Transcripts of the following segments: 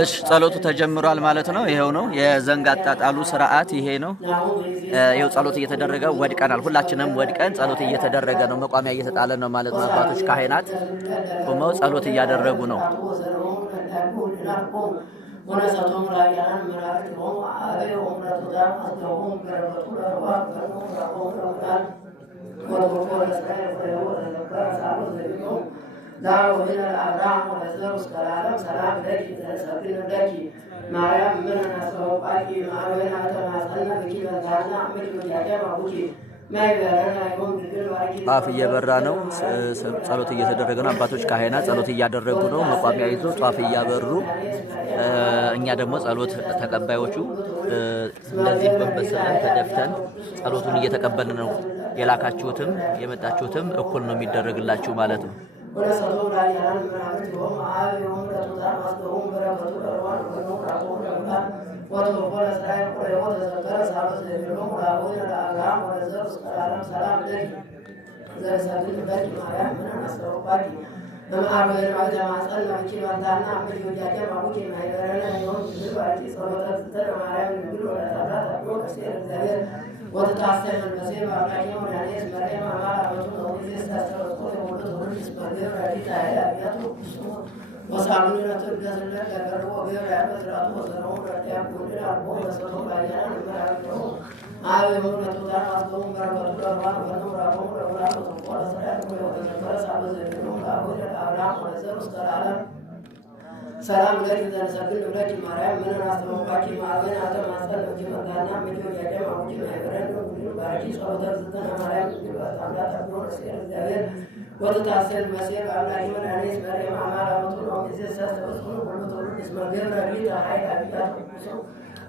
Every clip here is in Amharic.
እሺ ጸሎቱ ተጀምሯል ማለት ነው። ይሄው ነው የዘንግ አጣጣሉ ስርዓት ይሄ ነው። ይሄው ጸሎት እየተደረገ ወድቀናል። ሁላችንም ወድቀን ጸሎት እየተደረገ ነው። መቋሚያ እየተጣለ ነው ማለት ነው። አባቶች ካህናት ቆመው ጸሎት እያደረጉ ነው። ونسأتهم راجعان مراكبهم وعارهم رتدام أصدهم بربطوا الأرواح فنوم رمضان وتوفوا الأسرائيل فيهود الذكر سعبوا ذلكم دعوا من الأبرام ونزلوا السلام سلام لك سبين لك مريم مننا سوقاكي معروين أتماسلنا بك وزعنا عمك وجاجم أبوك ጧፍ እየበራ ነው። ጸሎት እየተደረገ ነው። አባቶች ካህናት ጸሎት እያደረጉ ነው። መቋሚያ ይዞ ጧፍ እያበሩ እኛ ደግሞ ጸሎት ተቀባዮቹ እንደዚህ በመሰለን ተደፍተን ጸሎቱን እየተቀበልን ነው። የላካችሁትም የመጣችሁትም እኩል ነው የሚደረግላችሁ ማለት ነው። وتوفى الأسرائيل قريبا تذكر أصحاب السبيلهم ولاقون الأعلام ونزل السلام سلام لك إذا سبيل بك مريم من النصر وباقي لما أروي ما جمع سألنا بك من دعنا عمل يجاك ما بك ما يدرنا يوم تزل وعلي صلاة تتر مريم يقول ولا تبرا تبرو كثير الزبير وتتعسر المسير وعليك ونعيش مريم أمار أبطل وغيث استسر وطول وطول اسم الدير وعلي تعالى أبياته وصعبنا نترجع لنا كبروا وغير عبادات وزرعوا رتياب كلنا أربعون وسلطوا بعيانا من عبدهم عاوهم نتوزع أصلهم بركة الأرواح ونور أبوهم رغلان وطفوا لسرعهم ويوتذكر صعب زينهم لأبوه الأعلام ونزل استرعالا سلام لك إذا نسبل لك مريم من الأسماء معاوين آدم أسأل وكي مدانا مجو يجب أبوكي مهبرين وقلوا باركي صلوة الزدنا مريم وطعمات أبنون سير الزاوير وتتعسر المسير على إيمان أنيس مريم عمال أمطول ومزيد ساسة وصول كل طول اسم غير ربيت حي أبيات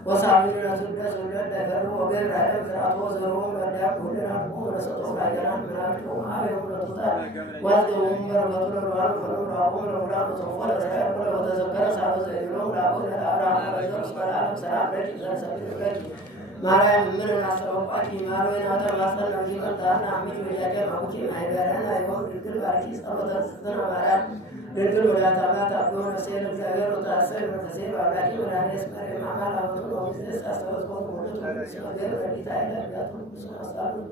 وصعبين رسول الله دفروا وغير عالم سرعة وزرهم ودعب كلنا نقوم ونسطهم عجلان من عبدهم عابهم ونطلع وازدهم بربط الروان فنور عبهم الأولاد وصفوا الأسرائيل وتذكر صعب زيدهم لأقول الأعراف ورزق العالم سلام لك إذا سبيل لك مريم من الناس وقاكي ماروين هذا ما صلنا في مدارنا عمي وجاجم أبوكي معيبارنا يوم للكل باركي صلوة السنة مريم للكل ولا تبات أبونا سير الزاوير وتأثير وتسير وعلاكي ولا ناس مريم عمال أبطل ومزيس أستوزكم ولدكم بسمدير وليتا إلى أبياتهم بسم أصابون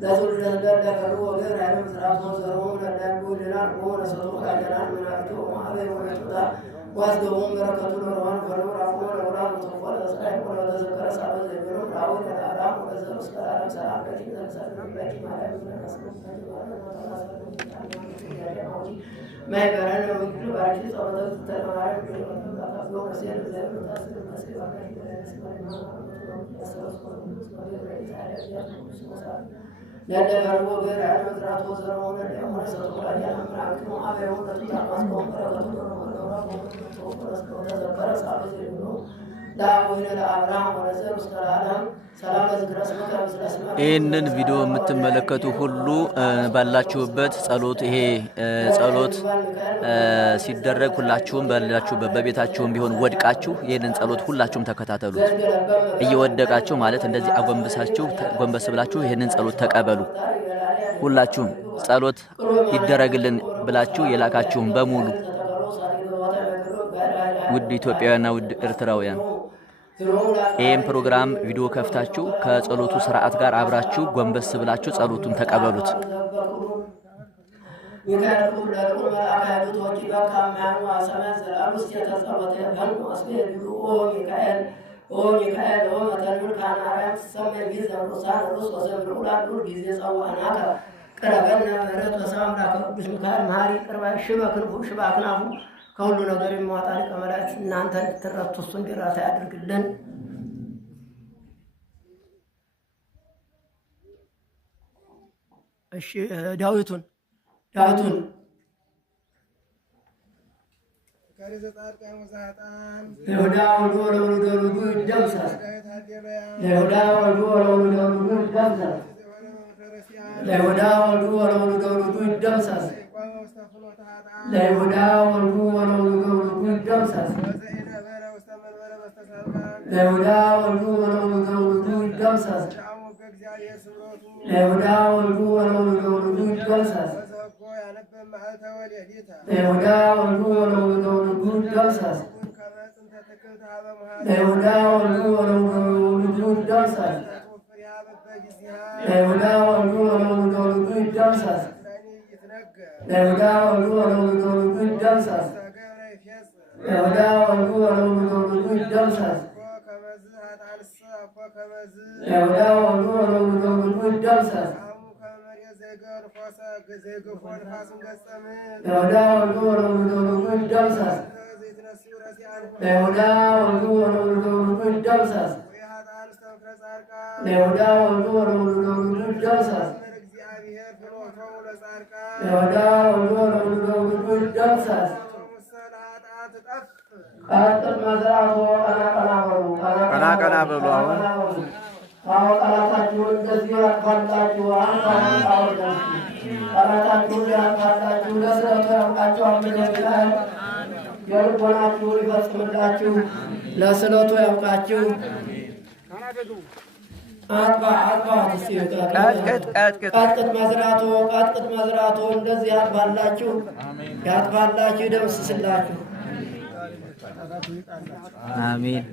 ذاتوا الجهدان دكروا وغير علم سرعتهم سرهم لنبوا لنرقون سطوك عجلان من أبتهم وعبهم ويتطا وازدهم بركة الروان فنور أفون الأولاد وطفوا الأسرائيل وتذكر صعب الزبيرون رعون الأعلام ونزلوا السلام سلام لك إذا سلم لك ما لم يكن نسلم ما يبرنا ويكل باركي صلاة التنوار وتفلو مسير الزبير وتأسر المسير لأن فروا غير علم ذرات وزرعون اليوم ونسطوا الأيام من عبدهم وعبهم وتتعقصهم بركتهم وتذكر صعب الزبيرون دعوا إلى الأعلام ونزلوا السلام سلام ذكر اسمك ومثل اسمك ይህንን ቪዲዮ የምትመለከቱ ሁሉ ባላችሁበት ጸሎት ይሄ ጸሎት ሲደረግ ሁላችሁም ባላችሁበት በቤታችሁም ቢሆን ወድቃችሁ ይሄንን ጸሎት ሁላችሁም ተከታተሉት። እየወደቃችሁ ማለት እንደዚህ አጎንብሳችሁ ጎንበስ ብላችሁ ይሄንን ጸሎት ተቀበሉ። ሁላችሁም ጸሎት ይደረግልን ብላችሁ የላካችሁም በሙሉ ውድ ኢትዮጵያውያንና ውድ ኤርትራውያን ይሄን ፕሮግራም ቪዲዮ ከፍታችሁ ከጸሎቱ ስርዓት ጋር አብራችሁ ጎንበስ ብላችሁ ጸሎቱን ተቀበሉት። ከሁሉ ነገር የሚዋጣ ሊቀ መላእክት እናንተ እንድትረቱ እሱ እንዲራታ ያድርግልን። እሺ ዳዊቱን ለይሁዳ ወልዶ ለወልዱ ይደምሰስ ለይሁዳ ወልዶ ለወልዱ ይደምሰስ ለይሁዳ ወልዶ ለወልዱ ይደምሰስ ለይሁዳ ወልዱ ለወልዱ ይደምሰስ ለይሁዳ ወልዱ ለወልዱ ይደምሰስ ለይሁዳ ወልዱ ለወልዱ ይደምሰስ ለይሁዳ ወልዱ ወለውሉዱ ይደምሰስ ለይሁዳ ወልዱ ወለውሉዱ ይደምሰስ ለይሁዳ ወልዱ ወለውሉዱ ይደምሰስ ለይሁዳ ወልዱ ወለውሉዱ ይደምሰስ ለይሁዳ ወልዱ ወለውሉዱ ይደምሰስ ለይሁዳ ወልዱ ወለውሉዱ ይደምሰስ ለይሁዳ ወልዱ ወለውሉዱ ይደምሰስ ለይሁዳ ወልዱ ወለውሉዱ ይደምሰስ ለይሁዳ ወልዱ ወለውሉዱ ይደምሰስ ለይሁዳ ወልዱ ወለውሉዱ ይደምሰስ ቀጥል መዝራቱ ቀና ቀና በሉ አሁን ጠላታችሁን እንደዚህ ያጥፋላችሁ። ጠላታችሁን ያጥፋላችሁ። ለስለቱ ያብቃችሁ። አምልከታል የልቦናችሁን ይፈጽምላችሁ። ለስለቱ ያብቃችሁ። ቀጥቅጥ መዝራቱ እንደዚህ ያጥፋላችሁ። ያጥፋላችሁ፣ ይደምስስላችሁ። አሜን።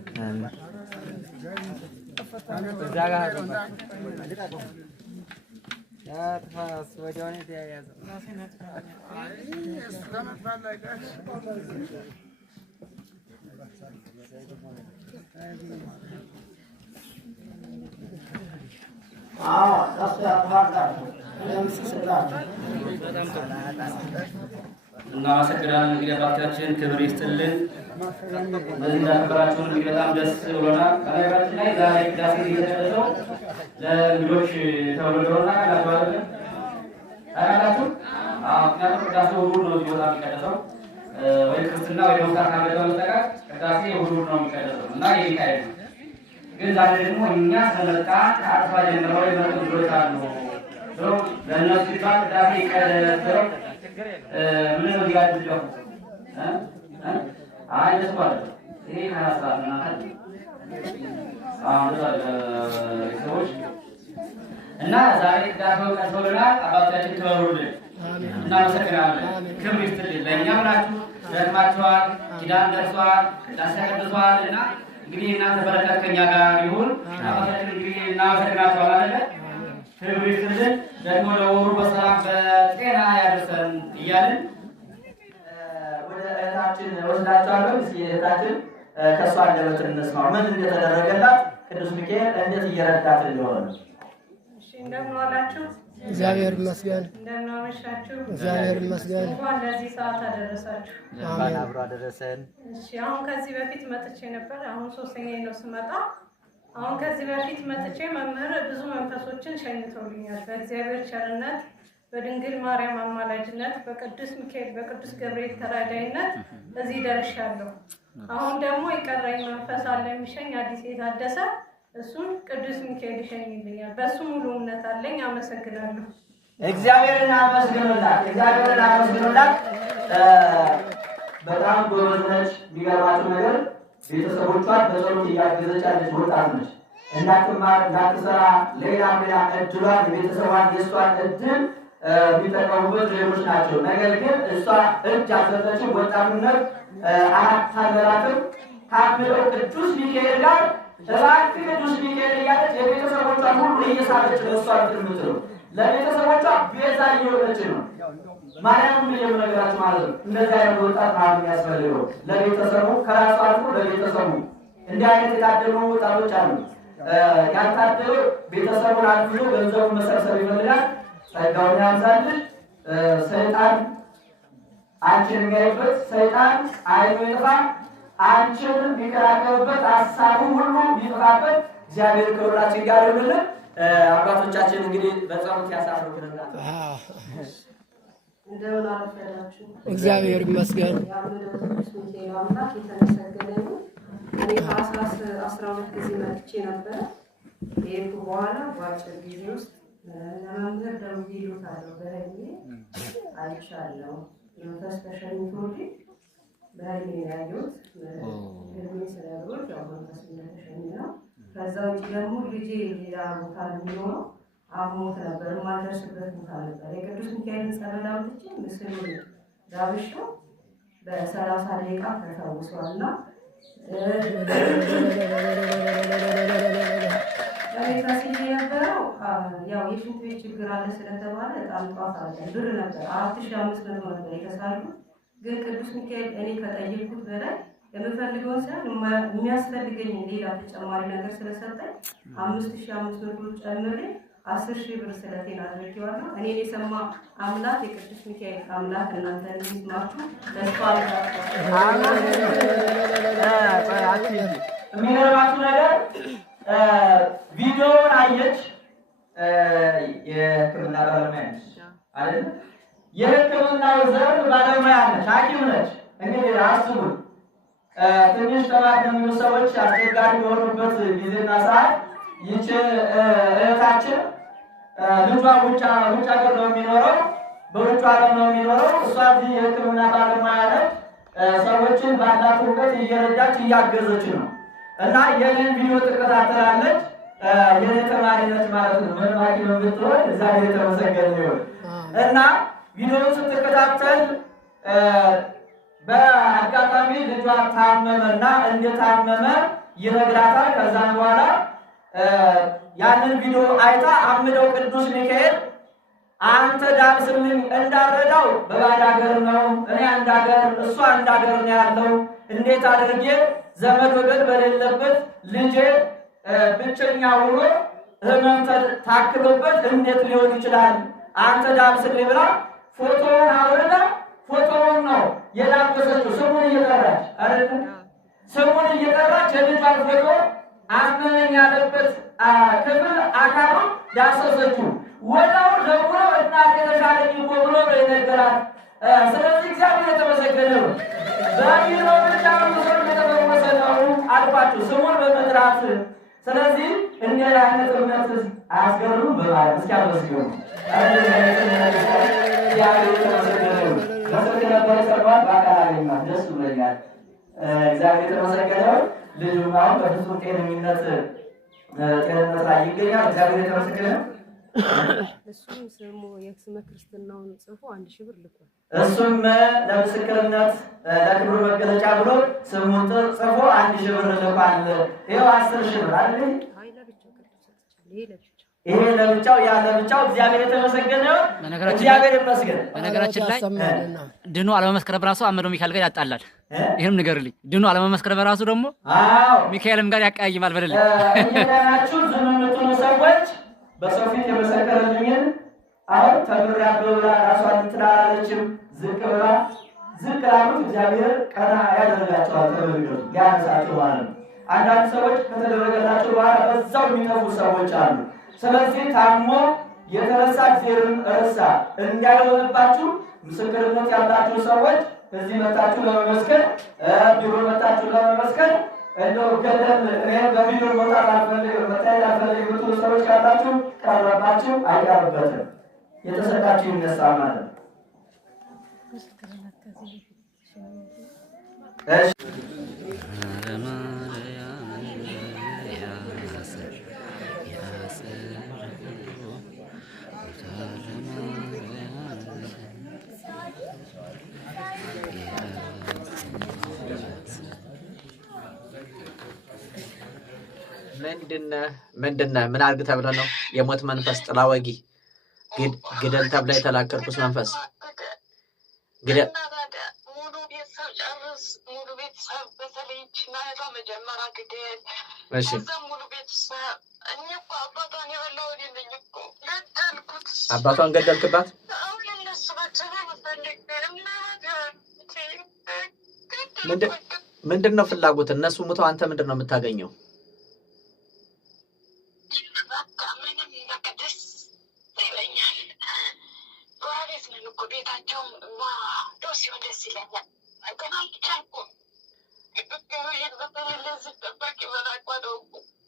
እናመሰግናለን። እንግዲህ አባታችን ክብር ይስጥልን። በዚህ እንዳከበራችሁን እንግዲህ በጣም ደስ ብሎናል። በነገራችን ላይ ዛሬ ቅዳሴ የተቀደሰው ለእንግዶች ተብሎ እንደሆነ ታውቃላችሁ። ምክንያቱም ቅዳሴ እሑድ ነው እዚህ ቦታ የሚቀደሰው ወይ ክርስትና ወይ ደስታ ካለ በስተቀር ቅዳሴ እሑድ ነው የሚቀደሰው እና የሚካሄድ ነው። ግን ዛሬ ደግሞ እኛ ስለመጣ ከአርባ ጀምረው የመጡ እንግዶች አሉ። ለእነሱ ሲባል ቅዳሴ ይቀደሰው ምን ነው ያድርገው ደስ ባለ ይሄ ካላስራትና ሰዎች እና ዛሬ ቅዳሴው ቀርቶልናል። አባቶቻችን ክበሩልን፣ እናመሰግናለን። ክብር ይስጥልን። ለእኛም ናችሁ ደክማችኋል፣ ኪዳን ደርሷል፣ ቅዳሴ ተቀድሷል እና እንግዲህ እናንተ በረከት ከኛ ጋር ይሁን። አባቶቻችን እንግዲህ እናመሰግናችኋል አለ። ክብር ይስጥልን። ደግሞ ለወሩ በሰላም በጤና ያደርሰን እያልን ወደ እህታችን ወስዳችኋለሁ። እስኪ እህታችን ከእሷ አንደበት እንስማው ምን እንደተደረገላት ቅዱስ ሚካኤል እንዴት እየረዳት እንደሆነ። እንደምን ዋላችሁ? እግዚአብሔር ይመስገን። እንደምን አመሻችሁ? እግዚአብሔር ይመስገን። እንኳን ለዚህ ሰዓት አደረሳችሁ። እንኳን አብሮ አደረሰን። እሺ፣ አሁን ከዚህ በፊት መጥቼ ነበር። አሁን ሶስተኛዬ ነው ስመጣ። አሁን ከዚህ በፊት መጥቼ መምህር ብዙ መንፈሶችን ሸኝተውልኛል። በእግዚአብሔር ቸርነት፣ በድንግል ማርያም አማላጅነት፣ በቅዱስ ሚካኤል በቅዱስ ገብርኤል ተራዳይነት እዚህ ደርሻለሁ። አሁን ደግሞ የቀረኝ መንፈስ አለ የሚሸኝ አዲስ የታደሰ እሱን ቅዱስ ሚካኤል ይሸኝልኛል። በሱ ሙሉ እምነት አለኝ። አመሰግናለሁ። እግዚአብሔርን አመስግኑላት፣ እግዚአብሔርን አመስግኑላት። በጣም ጎበዝ ነች። የሚገርማችሁ ነገር ቤተሰቦቿን በጸሎት እያገዘች ያለች ወጣት ነች። እንዳትማር እንዳትሰራ ሌላም ሌላ እድሏን የቤተሰቧን የእሷን እድል የሚጠቀሙበት ሌሎች ናቸው። ነገር ግን እሷ እጅ አልሰጠችም። ወጣትነት አላታለላትም። ካምለው ቅዱስ ሚካኤል ጋር እባክህ ቅዱስ ሚካኤል እያለች የቤተሰቦቿን ሁሉ እየሳበች ለእሷ ትርምት ነው። ለቤተሰቦቿ ቤዛ እየሆነች ነው። ማርያም የምነግራችሁ ማለት ነው። እንደዚህ አይነት ወጣት ማለት የሚያስፈልገው ለቤተሰቡ ከራሱ አልፎ ለቤተሰቡ እንዲህ አይነት የታደሉ ወጣቶች አሉ። ያልታደሉ ቤተሰቡን አግዞ ገንዘቡን መሰብሰብ ይፈልጋል። ጸጋውን ያብዛልሽ። ሰይጣን አንቺን የሚያይበት ሰይጣን አይኑ ይጥፋ። አንቺን የሚከራከርበት ሀሳቡ ሁሉ ይጥፋበት። እግዚአብሔር ከሁላችን ጋር ይሁንልን። አባቶቻችን እንግዲህ በጸሎት ያሳርፉልን። እንደምን አረፈዳችሁ? እግዚአብሔር ይመስገን። ቅዱስ ሚካኤል አምላክ የተመሰገነ ይሁን። እኔ ከ12 ጊዜ መጥቼ ነበረ። ከሄድኩ በኋላ በአጭር ጊዜ ውስጥ ለመምህር ደውዬልዎታለሁ። በህልሜ አይቻለሁ። መንፈስ ተሸኝቶልኝ በህልሜ ያየሁት ህልሜ ስለሮት ያው መንፈስ እንደተሸኘ ነው። ከዛ ውጭ ደግሞ ልጄ ሌላ ቦታ የሚኖረው አሞት ነበር። የማልደርስበት ቦታ ነበር። የቅዱስ ሚካኤልን ጸበል አምጥቼ ምስሉን ዳብሾ በ30 ደቂቃ ተፈውሷልና ለቤታችን የነበረው ያው የሽንት ቤት ችግር አለ ስለተባለ በጣም ጧት አለ ብር ነበር 4500 ነበር የተሳሉት። ግን ቅዱስ ሚካኤል እኔ ከጠየቅኩት በላይ የምፈልገውን ሳይሆን የሚያስፈልገኝ ሌላ ተጨማሪ ነገር ስለሰጠኝ 5500 ጨምሬ 10,000 ብር ስለቴን አድርጌዋለሁ። እኔን የሰማ አምላክ የቅዱስ ሚካኤል አምላክ እናንተን ይስማችሁ። ተስፋ የሚገርማችሁ ነገር ቪዲዮውን አየች። የሕክምና ባለሙያ ነች አይደል? የሕክምናው ዘርፍ ባለሙያ ነች፣ ሐኪም ነች። እንግዲህ አስቡን ትንሽ ተማሪ የሚሉ ሰዎች አስቸጋሪ በሆኑበት ጊዜና ሰዓት ይህች እህታችን ልጇ ውጭ ሀገር ነው የሚኖረው፣ በውጭ ዓለም ነው የሚኖረው። እሷ እዚህ የሕክምና ባለሙያ ነች። ሰዎችን ባላት እውቀት እየረዳች እያገዘች ነው እና የኔን ቪዲዮ ትከታተላለች። የኔ ተማሪ ነች ማለት ነው። ምን ሐኪም ብትሆን እዛ የተመሰገነ ይሁን እና ቪዲዮውን ስትከታተል በአጋጣሚ ልጇ ታመመና እንደታመመ ይነግራታል። ከዛም በኋላ ያንን ቪዲዮ አይታ አምደው ቅዱስ ሚካኤል አንተ ዳብስልኝ እንዳረዳው በባዕድ ሀገር ነው፣ እኔ አንድ ሀገር እሷ አንድ ሀገር ነው ያለው። እንዴት አድርጌ ዘመድ ወገን በሌለበት ልጄ ብቸኛ ሆኖ ህመም ታክሎበት እንዴት ሊሆን ይችላል? አንተ ዳብስልኝ ብላ ፎቶውን አውርዳ ፎቶውን ነው የዳበሰችው። ስሙን እየጠራች አይደል? ስሙን እየጠራች የልጇን ፎቶ አመመኝ ያለበት ክፍል አካሉን ዳሰሰችው። ወዳው ደግሞ እናት የተሻለኝ እኮ ብሎ ነው የነገራት። ስለዚህ እግዚአብሔር የተመሰገነ ነው። በሚል ነው ብቻ ሰው የተፈወሰ ነው አልኳችሁ ስሙን በመጥራት። ስለዚህ እንዲህ አይነት እምነት አያስገርምም? በማለት እስኪ አመስግኑ። እግዚአብሔር የተመሰገነ ነው። በስልክ ነበር የሰማሁት፣ በአካል አገኘኋት። ደስ ብሎኛል። እግዚአብሔር የተመሰገነ ነው። ልጁም አሁን በፍጹም ጤንነት ላይ ይገኛል። እግዚአብሔር የተመሰገነ ነው። እሱም ስሙ የስመ ክርስትናውን ጽፎ 1000 ብር ልኳል። እሱም ለምስክርነት ለክብሩ መገለጫ ብሎ ስሙን ጽፎ 1000 ብር ልኳል። ይኸው 10,000 ብር አይደል? ይሄ ለብቻው ያ ለብቻው። እግዚአብሔር የተመሰገነ ነው። እግዚአብሔር ይመስገን። በነገራችን ላይ ድኖ አለመመስከር በራሱ አመዶ ሚካኤል ጋር ያጣላል። ይሄንም ንገርልኝ። ድኖ አለመመስከር በራሱ ደግሞ ሚካኤልም ጋር ያቀያይማል። በደል እኛናችሁ ዝም የምትሉ ሰዎች በሰው ፊት የመሰከረልኝን አሁን ተምሬያለሁ ብላ ራሷን ትላለችም። ዝቅ ላሉት እግዚአብሔር ቀና ያደርጋቸዋል። ተመልከቱ፣ ያነሳቸው ማለት ነው። አንዳንድ ሰዎች ከተደረገላቸው በኋላ በዛው የሚጠፉ ሰዎች አሉ። ስለዚህ ታሞ የተረሳ እግዚአብሔርን ረሳ እንዳይሆንባችሁ ምስክርነት ያላችሁ ሰዎች እዚህ መጣችሁ ለመመስከር፣ ቢሮ መጣችሁ ለመመስከር እንደው ገደል እኔ በቪዲዮ መውጣት አልፈልግም መታየት አልፈልግም ብትሉ ሰዎች ካላችሁ ቀረባችሁ አይቀርበትም። የተሰጣችሁ ይነሳ ማለት ነው። እሺ ምንድነህ ምን አድርግ ተብለህ ነው? የሞት መንፈስ ጥላ ወጊ ግደል ተብለህ የተላከርኩስ መንፈስ ግደል ሙሉ ቤተሰብ ጨርስ። ሙሉ ቤተሰብ በተለይ ናይቷ መጀመሪያ ግደል። እሺ ሙሉ ቤተሰብ እኔ እኮ አባቷን የበላው ነኝ እኮ ገደልኩት። አባቷን ገደልክባት? አሁን እነሱ በተለይ መፈልግ ምንድን ነው ፍላጎት? እነሱ ሙተው አንተ ምንድን ነው የምታገኘው?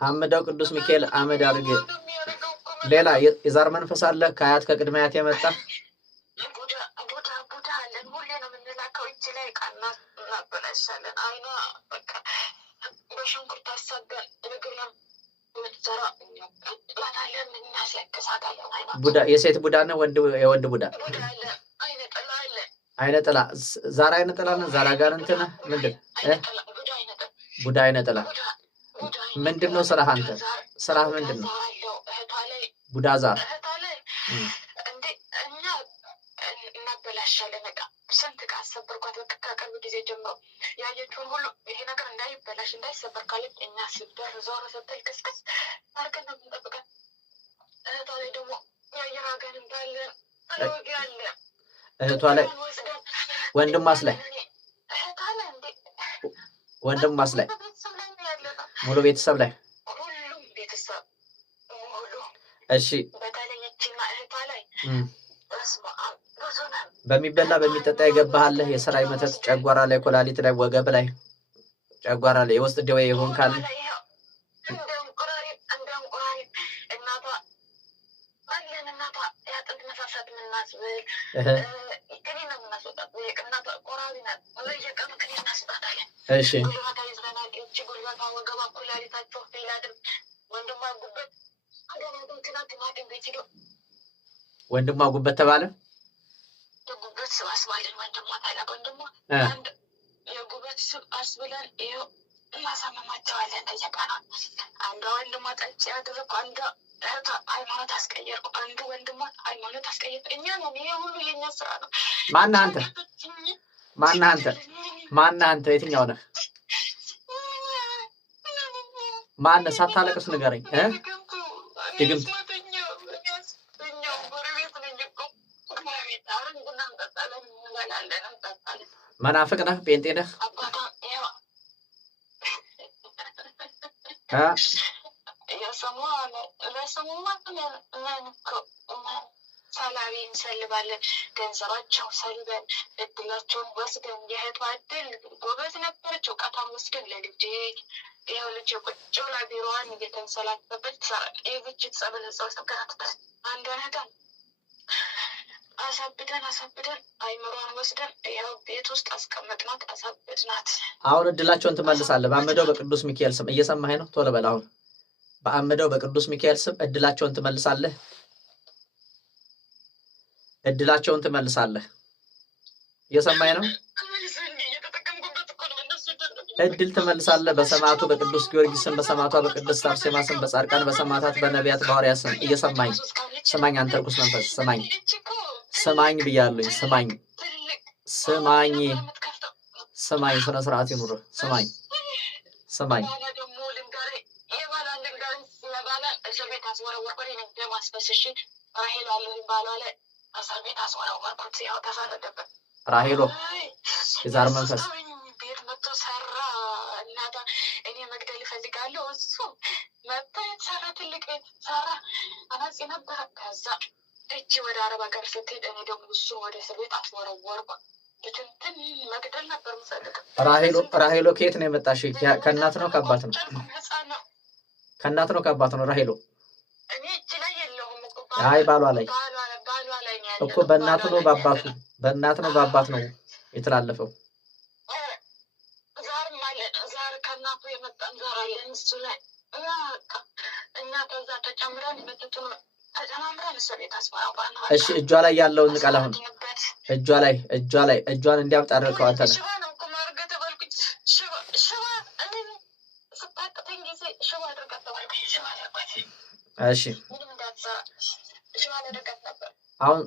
አምደው ቅዱስ ሚካኤል አመድ አድርጌ ሌላ የዛር መንፈስ አለ ከአያት ከቅድመ አያት የመጣ ቡዳ አለን። ሁሌ ነው የምንላከው። እጅ ላይ ቃና እናበላሻለን። አይኗ በቃ በሽንኩርት አሳገን ምግብ ነው የምትሰራ። ጥላታለን፣ እናስለቅሳታለን። አይኗ ቡዳ የሴት ቡዳ ነው የወንድ ቡዳ? ቡዳ አለ፣ አይነ ጥላ አለ። አይነ ጥላ ዛራ አይነ ጥላ ነው ዛራ ጋር እንትን ምንድን ቡዳ አይነ ጥላ ምንድነው ስራህ አንተ ስራህ ምንድነው ቡዳ ዛር እንዴ እኛ እናበላሻለን በቃ ስንት ካሰበርኳት በቃ ከቅርብ ጊዜ ጀምሮ ያየችውን ሁሉ ይሄ ነገር እንዳይበላሽ እንዳይሰበር ካለች እኛ ስበር ዞር ስትል ክስክስ አድርገን ነው የምንጠብቀን። እህቷ ላይ ደግሞ የአየር ሀገር እንዳለ ወጊ አለ እህቷ ላይ ወንድሟስ ላይ ወንድሟስ ላይ ሙሉ ቤተሰብ ላይ ሁሉም ቤተሰብ ሙሉ እሺ በተለየችና እህቷ ላይ በሚበላ በሚጠጣ የገባሃለህ የሰራይ መተት ጨጓራ ላይ ኮላሊት ላይ ወገብ ላይ ጨጓራ ላይ የውስጥ ደዌ ይሆን ካለ እንደም ቁራሪ እናቷ አለን እናቷ ያጥንት መሳሳት ምናስብል እኔ ነው የምናስወጣት እናቷ ቆራቢ ናት ለየቀኑ ከኔ እናስወጣታለን። እሺ ጉልበታ ይዝለናል እጅ ጉልበታ ወገባ ኩላሊታቸው ፌላድም ወንድሟ ጉበት አገናቱም ትናንት ቤት ሄዶ ወንድሟ ጉበት ተባለ የጉበት ስብ አስባልን ወንድሟ ታላቅ ወንድሟ አንድ የጉበት ስብ አስብለን ይኸው እናሳመማቸዋለን በየቀኑ። አንዷ ወንድሟ ጠጭ ያደረኩ አንዷ እህቷ ሃይማኖት አስቀየርኩ አንዱ ወንድሟ ሃይማኖት አስቀየርኩ። እኛ ነው ይሄ ሁሉ የኛ ስራ ነው። ማነህ አንተ ማነህ አንተ የትኛው ነህ ማነህ ሳታለቅስ ንገረኝ ድግምት መናፍቅ ነህ ጴንጤ ነህ ሰላቢ እንሰልባለን ገንዘባቸው ሰልበን እድላቸውን ወስደን የእህቷ እድል ጎበዝ ነበረች እውቀቷን ወስደን ለልጄ ይኸው ልጄ ቁጭ ብላ ቢሮዋን እየተንሰላበች ትሰራለች። ይህች ጸበል እዛ ውስጥ ከታተተ አንዷን እህቷን አሳብደን አይምሯን ወስደን ይኸው ቤት ውስጥ አስቀመጥናት አሳብድናት። አሁን እድላቸውን ትመልሳለህ በአምደው በቅዱስ ሚካኤል ስም እየሰማኸኝ ነው ቶሎ በል አሁን በአምደው በቅዱስ ሚካኤል ስም እድላቸውን ትመልሳለህ እድላቸውን ትመልሳለህ እየሰማኸኝ ነው እድል ትመልሳለህ በሰማዕቱ በቅዱስ ጊዮርጊስ ስም በሰማዕቷ በቅድስት አርሴማ ስም በጻድቃን በሰማዕታት በነቢያት በሐዋርያት ስም እየሰማኝ ስማኝ አንተ ርኩስ መንፈስ ስማኝ ብያለሁ ስማኝ ስነ ስርዓት ይኑር ስማኝ ራሄሎ የዛር መንፈስ ቤት መጥቶ ሰራ እናቷ እኔ መግደል እፈልጋለሁ እሱ መጥቶ የተሰራ ትልቅ ቤት ሰራ አናጺ ነበረ። ከዛ እጅ ወደ አረብ ሀገር ስትሄድ እኔ ደግሞ እሱን ወደ እስር ቤት አስወረወርኩ። ትንትን መግደል ነበር የምፈልገው። ራሄሎ ከየት ነው የመጣሽ? ከእናት ነው ከአባት ነው? ከእናት ነው ከአባት ነው? ራሄሎ እኔ እጅ ላይ የለሁም እኮ አይ ባሏ ላይ ነው እኮ በእናቱ ነው በአባቱ በእናት ነው በአባት ነው የተላለፈው? ዛር ከእናቱ የመጣን ዛር አለን እሱ ላይ እኛ ከዛ ተጨምረን በትቱን ተጨማምረን እሱ ቤት አስወረወርን። እሺ እጇ ላይ ያለውን ንቀል አሁን እጇን እንዲያብጥ አድርገው አንተ ነህ እሺ አሁን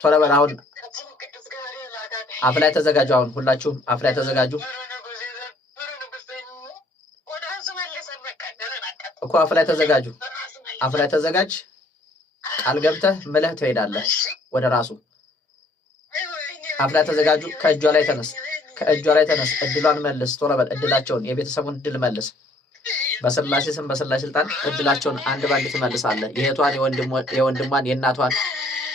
ቶሎ በል አሁን አፍ ላይ ተዘጋጁ አሁን ሁላችሁም አፍ ላይ ተዘጋጁ እኮ አፍ ላይ ተዘጋጅ ቃል ገብተህ ምለህ ትሄዳለህ ወደ ራሱ አፍ ላይ ተዘጋጁ ከእጇ ላይ ተነስ እድሏን መልስ ቶሎ በል እድላቸውን የቤተሰቡን እድል መልስ በስላሴ ስም በስላሴ ስልጣን እድላቸውን አንድ ባንድ ትመልሳለህ የእህቷን የወንድሟን የእናቷን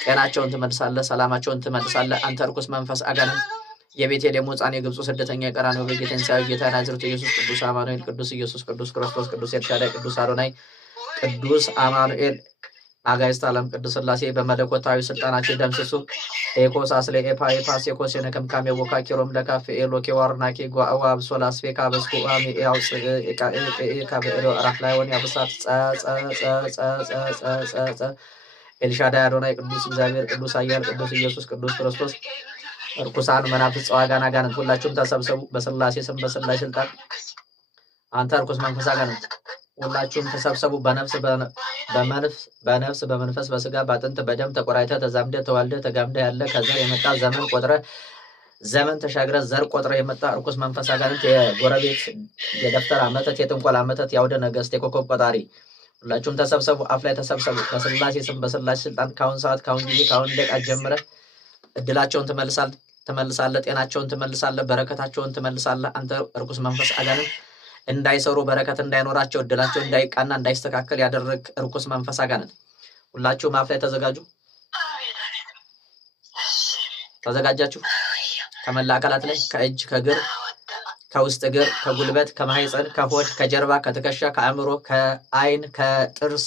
ጤናቸውን ትመልሳለህ ሰላማቸውን ትመልሳለህ አንተ ርኩስ መንፈስ አጋንንት የቤቴልሔም ሕፃን የግብፁ ስደተኛ የቀራንዮ በጌታ ትንሣኤው ጌታ ናዝሬቱ ኢየሱስ ቅዱስ አማኑኤል ቅዱስ ኢየሱስ ቅዱስ ክርስቶስ ቅዱስ ኤልሻዳይ ቅዱስ አዶናይ ቅዱስ አማኑኤል አጋዕዝተ ዓለም ቅዱስ ሥላሴ በመለኮታዊ ስልጣናቸው ደምስሱ ኤኮሳስለ ኤፓኤፓስ የኮሴነ ከምካሜ ወካ ኪሮም ለካፌ ኤሎኬ ዋርናኬ ጓአዋብ ሶላስፌካ በስኩ አሚ ያውጽ ኤካበሮ ራፍላይውን ያብሳት ኤልሻዳይ አዶናይ ቅዱስ እግዚአብሔር ቅዱስ ኃያል ቅዱስ ኢየሱስ ቅዱስ ክርስቶስ እርኩሳን መናፍስት ጸዋጋና አጋንንት ሁላችሁም ተሰብሰቡ። በስላሴ ስም በስላሴ ስልጣን አንተ እርኩስ መንፈስ አጋንንት ሁላችሁም ተሰብሰቡ። በነፍስ በመንፈስ በስጋ በአጥንት በደም ተቆራይተ ተዛምደ ተዋልደ ተጋምደ ያለ ከዘር የመጣ ዘመን ቆጥረ ዘመን ተሻግረ ዘር ቆጥረ የመጣ እርኩስ መንፈስ አጋንንት የጎረቤት የደፍተር አመተት የጥንቆላ አመተት ያውደ ነገስት የኮከብ ቆጣሪ ሁላችሁም ተሰብሰቡ። አፍ ላይ ተሰብሰቡ። በስላሴ ስም በስላሴ ስልጣን ካሁን ሰዓት ካሁን ጊዜ ካሁን ደቂቃ ጀምረ እድላቸውን ትመልሳለህ፣ ጤናቸውን ትመልሳለህ፣ በረከታቸውን ትመልሳለህ። አንተ እርኩስ መንፈስ አጋንንት እንዳይሰሩ በረከት እንዳይኖራቸው እድላቸው እንዳይቃና እንዳይስተካከል ያደረግ እርኩስ መንፈስ አጋንንት ሁላችሁም አፍ ላይ ተዘጋጁ። ተዘጋጃችሁ? ከመላ አካላት ላይ ከእጅ ከእግር ከውስጥ እግር ከጉልበት ከማህፀን ከሆድ ከጀርባ ከትከሻ ከአእምሮ ከአይን ከጥርስ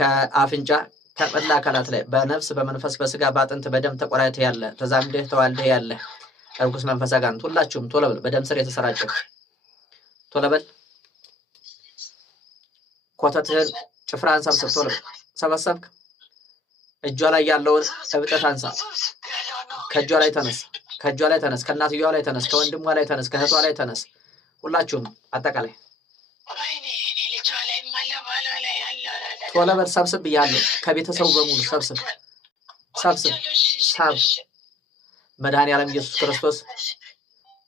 ከአፍንጫ ከመላ አካላት ላይ በነፍስ በመንፈስ በስጋ በአጥንት በደም ተቆራይተ ያለ ተዛምደህ ተዋልደህ ያለ እርኩስ መንፈስ አጋንንት ሁላችሁም ቶሎ በል። በደም ስር የተሰራጨ ቶሎ በል። ኮተትህን ጭፍራህን ሰብስብ። ቶሎ በል። ሰበሰብክ? እጇ ላይ ያለውን እብጠት አንሳ። ከእጇ ላይ ተነስ። ከእጇ ላይ ተነስ። ከእናትየዋ ላይ ተነስ። ከወንድሟ ላይ ተነስ። ከእህቷ ላይ ተነስ። ሁላችሁም አጠቃላይ ቶሎ በል። ሰብስብ ብያለሁ። ከቤተሰቡ በሙሉ ሰብስብ። መድኃኔዓለም ኢየሱስ ክርስቶስ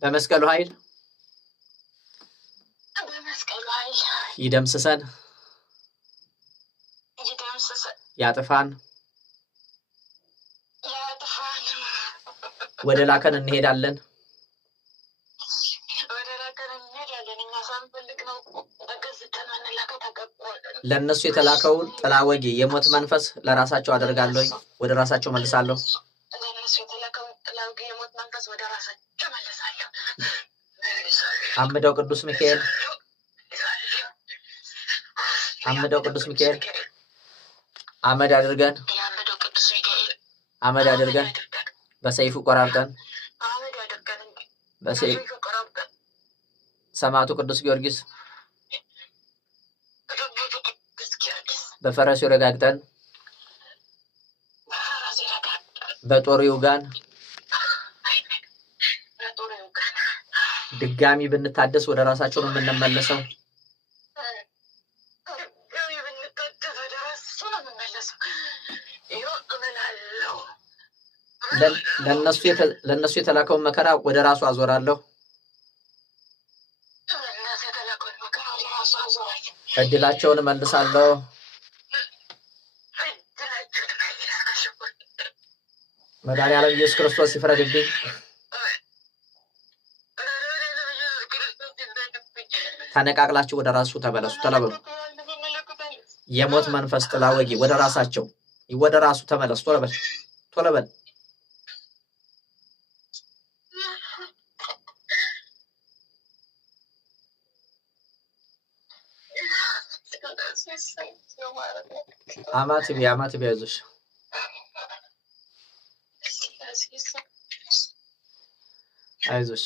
በመስቀሉ ኃይል ይደምስሰን፣ ያጥፋን፣ ወደ ላከን እንሄዳለን። ለነሱ የተላከውን ጥላ ወጊ የሞት መንፈስ ለራሳቸው አደርጋለሁ፣ ወደ ራሳቸው መልሳለሁ። አምደው ቅዱስ ሚካኤል አመድ አድርገን በሰይፉ ቆራርጠን ሰማዕቱ ቅዱስ ጊዮርጊስ በፈረሱ ረጋግጠን በጦሩ ይውጋን። ድጋሚ ብንታደስ ወደ ራሳቸው ነው የምንመለሰው። ለነሱ የተላከውን መከራ ወደ ራሱ አዞራለሁ። እድላቸውን መልሳለሁ። መድኃኔዓለም ኢየሱስ ክርስቶስ ይፍረድብኝ። ተነቃቅላችሁ ወደ ራሱ ተመለሱ። ተለበሉ። የሞት መንፈስ ጥላ ወጊ ወደ ራሳቸው ወደ ራሱ ተመለሱ። ቶሎ በል። አማትቢ አይዞሽ አይዞሽ